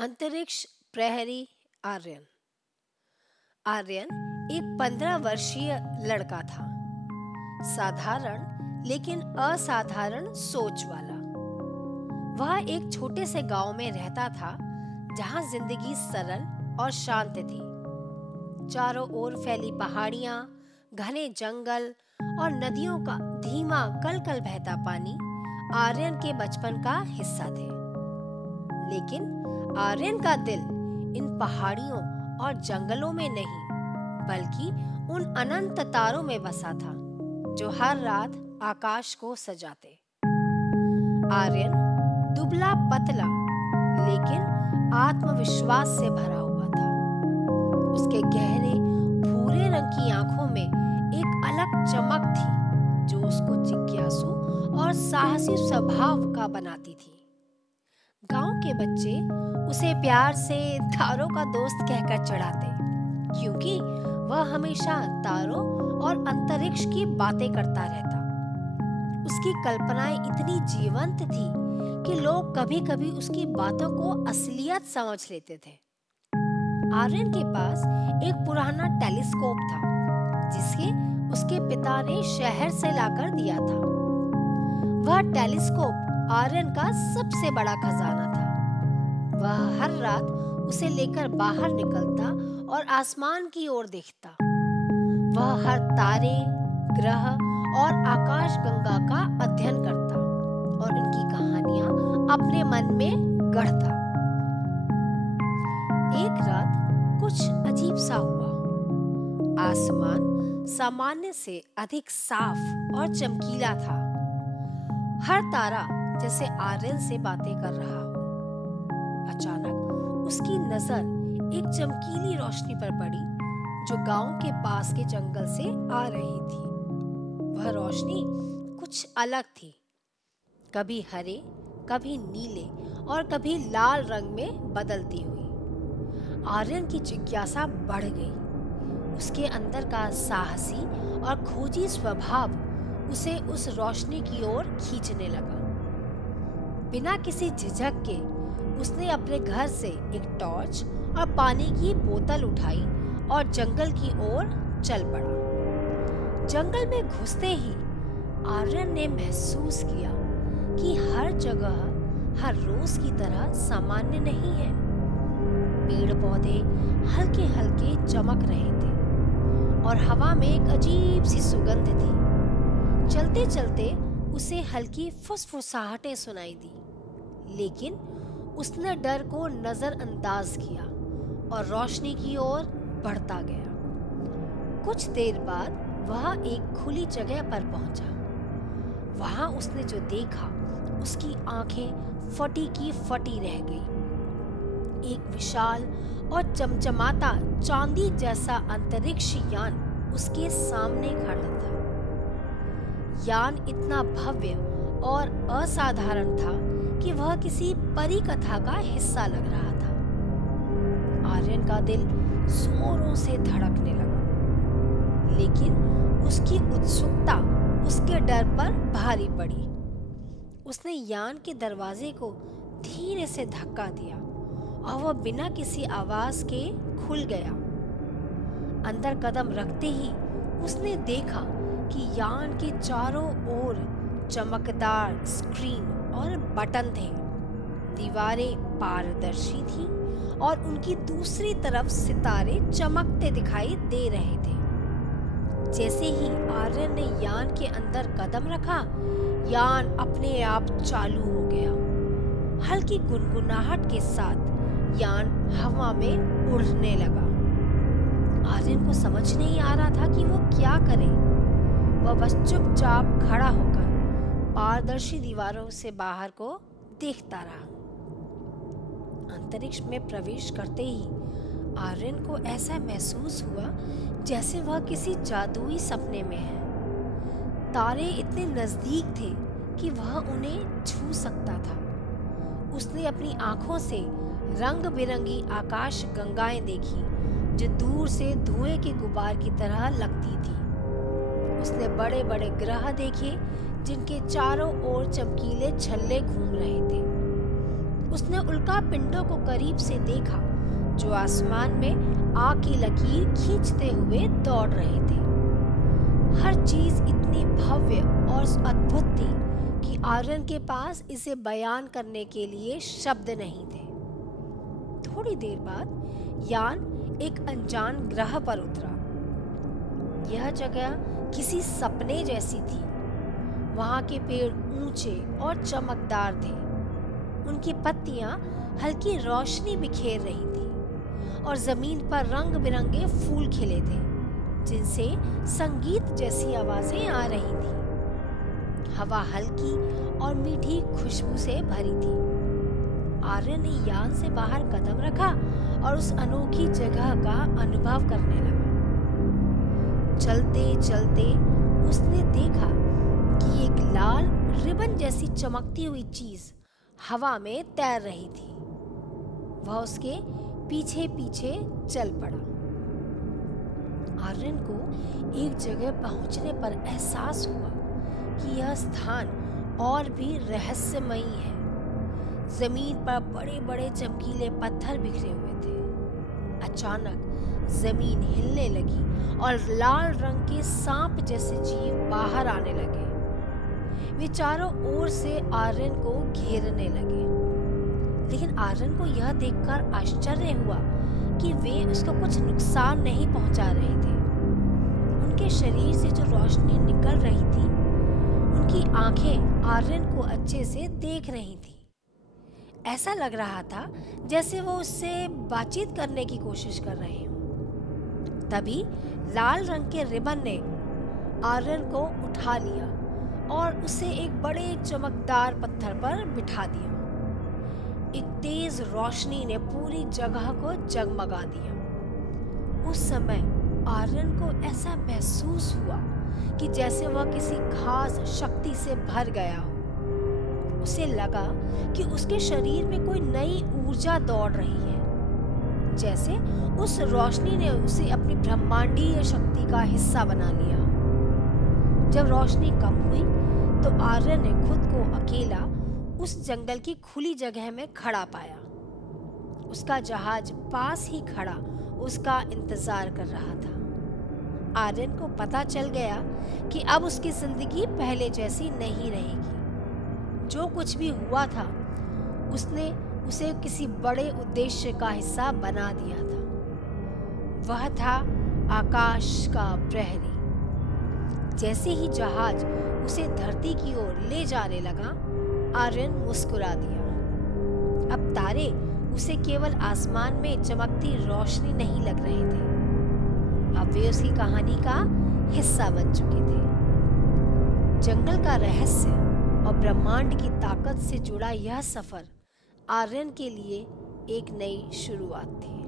अंतरिक्ष प्रहरी आर्यन। आर्यन एक 15 वर्षीय लड़का था। साधारण लेकिन असाधारण सोच वाला। वह एक छोटे से गांव में रहता था जहां जिंदगी सरल और शांत थी। चारों ओर फैली पहाड़ियां, घने जंगल और नदियों का धीमा कल-कल बहता पानी आर्यन के बचपन का हिस्सा थे। लेकिन आर्यन का दिल इन पहाड़ियों और जंगलों में नहीं, बल्कि उन अनंत तारों में बसा था जो हर रात आकाश को सजाते। आर्यन दुबला पतला लेकिन आत्मविश्वास से भरा हुआ था। उसके गहरे भूरे रंग की आंखों में एक अलग चमक थी जो उसको जिज्ञासु और साहसी स्वभाव का बनाती थी। गांव के बच्चे उसे प्यार से तारों का दोस्त कहकर चिढ़ाते, क्योंकि वह हमेशा तारों और अंतरिक्ष की बातें करता रहता। उसकी कल्पनाएं इतनी जीवंत थी कि लोग कभी-कभी उसकी बातों को असलियत समझ लेते थे। आर्यन के पास एक पुराना टेलीस्कोप था, जिसे उसके पिता ने शहर से लाकर दिया था। वह टेलीस्कोप आर्यन का सबसे बड़ा खजाना था। वह हर रात उसे लेकर बाहर निकलता और आसमान की ओर देखता। वह हर तारे, ग्रह और आकाशगंगा का अध्ययन करता और उनकी कहानियां अपने मन में गढ़ता। एक रात कुछ अजीब सा हुआ। आसमान सामान्य से अधिक साफ और चमकीला था। हर तारा जैसे आर्यन से बातें कर रहा हो। अचानक उसकी नजर एक चमकीली रोशनी पर पड़ी जो गांव के पास के जंगल से आ रही थी। वह रोशनी कुछ अलग थी, कभी हरे, कभी नीले और कभी लाल रंग में बदलती हुई। आर्यन की जिज्ञासा बढ़ गई। उसके अंदर का साहसी और खोजी स्वभाव उसे उस रोशनी की ओर खींचने लगा। बिना किसी झिझक के उसने अपने घर से एक टॉर्च और पानी की बोतल उठाई और जंगल की ओर चल पड़ा। जंगल में घुसते ही आर्यन ने महसूस किया कि हर जगह हर रोज की तरह सामान्य नहीं है। पेड़ पौधे हल्के हल्के चमक रहे थे और हवा में एक अजीब सी सुगंध थी। चलते चलते उसे हल्की फुसफुसाहटें सुनाई दी, लेकिन उसने डर को नजरअंदाज किया और रोशनी की ओर बढ़ता गया। कुछ देर बाद वह एक खुली जगह पर पहुंचा। वहां उसने जो देखा, उसकी आंखें फटी की फटी रह गई। एक विशाल और चमचमाता चांदी जैसा अंतरिक्ष यान उसके सामने खड़ा था। यान इतना भव्य और असाधारण था कि वह किसी परी कथा का हिस्सा लग रहा था। आर्यन का दिल जोरों से धड़कने लगा, लेकिन उसकी उत्सुकता उसके डर पर भारी पड़ी। उसने यान के दरवाजे को धीरे से धक्का दिया और वह बिना किसी आवाज के खुल गया। अंदर कदम रखते ही उसने देखा कि यान के चारों ओर चमकदार स्क्रीन और बटन थे। दीवारें पारदर्शी थीं और उनकी दूसरी तरफ सितारे चमकते दिखाई दे रहे थे। जैसे ही आर्यन ने यान के अंदर कदम रखा, यान अपने आप चालू हो गया। हल्की गुनगुनाहट के साथ यान हवा में उड़ने लगा। आर्यन को समझ नहीं आ रहा था कि वो क्या करे। वह बस चुपचाप खड़ा होकर पारदर्शी दीवारों से बाहर को देखता रहा। अंतरिक्ष में प्रवेश करते ही आर्यन को ऐसा महसूस हुआ जैसे वह किसी जादुई सपने में है। तारे इतने नजदीक थे कि वह उन्हें छू सकता था। उसने अपनी आंखों से रंग बिरंगी आकाश गंगाएं देखी जो दूर से धुएं के गुबार की तरह लगती थी। उसने बड़े बड़े ग्रह देखे जिनके चारों ओर चमकीले छल्ले घूम रहे थे। उसने उल्का पिंडों को करीब से देखा जो आसमान में आग की लकीर खींचते हुए दौड़ रहे थे। हर चीज इतनी भव्य और अद्भुत थी कि आर्यन के पास इसे बयान करने के लिए शब्द नहीं थे। थोड़ी देर बाद यान एक अनजान ग्रह पर उतरा। यह जगह किसी सपने जैसी थी। वहां के पेड़ ऊंचे और चमकदार थे। उनकी पत्तियां हल्की रोशनी बिखेर रही थी और जमीन पर रंग बिरंगे फूल खिले थे जिनसे संगीत जैसी आवाजें आ रही थी। हवा हल्की और मीठी खुशबू से भरी थी। आर्यन ने यान से बाहर कदम रखा और उस अनोखी जगह का अनुभव करने लगा। चलते चलते उसने देखा कि एक लाल रिबन जैसी चमकती हुई चीज हवा में तैर रही थी। वह उसके पीछे पीछे चल पड़ा। आर्यन को एक जगह पहुंचने पर एहसास हुआ कि यह स्थान और भी रहस्यमयी है। जमीन पर बड़े बड़े चमकीले पत्थर बिखरे हुए थे। अचानक जमीन हिलने लगी और लाल रंग के सांप जैसे जीव बाहर आने लगे। वे चारों ओर से आर्यन को घेरने लगे। लेकिन आर्यन को यह देखकर आश्चर्य हुआ कि वे उसको कुछ नुकसान नहीं पहुंचा रहे थे। उनके शरीर से जो रोशनी निकल रही थी, उनकी आंखें आर्यन को अच्छे से देख रही थी। ऐसा लग रहा था जैसे वो उससे बातचीत करने की कोशिश कर रहे हों। तभी लाल रंग के रिबन ने आर्यन को उठा लिया और उसे एक बड़े चमकदार पत्थर पर बिठा दिया। एक तेज रोशनी ने पूरी जगह को जगमगा दिया। उस समय आर्यन को ऐसा महसूस हुआ कि जैसे वह किसी खास शक्ति से भर गया हो। उसे लगा कि उसके शरीर में कोई नई ऊर्जा दौड़ रही है, जैसे उस रोशनी ने उसे अपनी ब्रह्मांडीय शक्ति का हिस्सा बना लिया। जब रोशनी कम हुई तो आर्यन ने खुद को अकेला उस जंगल की खुली जगह में खड़ा पाया। उसका जहाज पास ही खड़ा उसका इंतजार कर रहा था। आर्यन को पता चल गया कि अब उसकी जिंदगी पहले जैसी नहीं रहेगी। जो कुछ भी हुआ था उसने उसे किसी बड़े उद्देश्य का हिस्सा बना दिया था। वह था आकाश का प्रहरी। जैसे ही जहाज उसे धरती की ओर ले जाने लगा, आर्यन मुस्कुरा दिया। अब तारे उसे केवल आसमान में चमकती रोशनी नहीं लग रहे थे, अब वे उसकी कहानी का हिस्सा बन चुके थे। जंगल का रहस्य और ब्रह्मांड की ताकत से जुड़ा यह सफर आर्यन के लिए एक नई शुरुआत थी।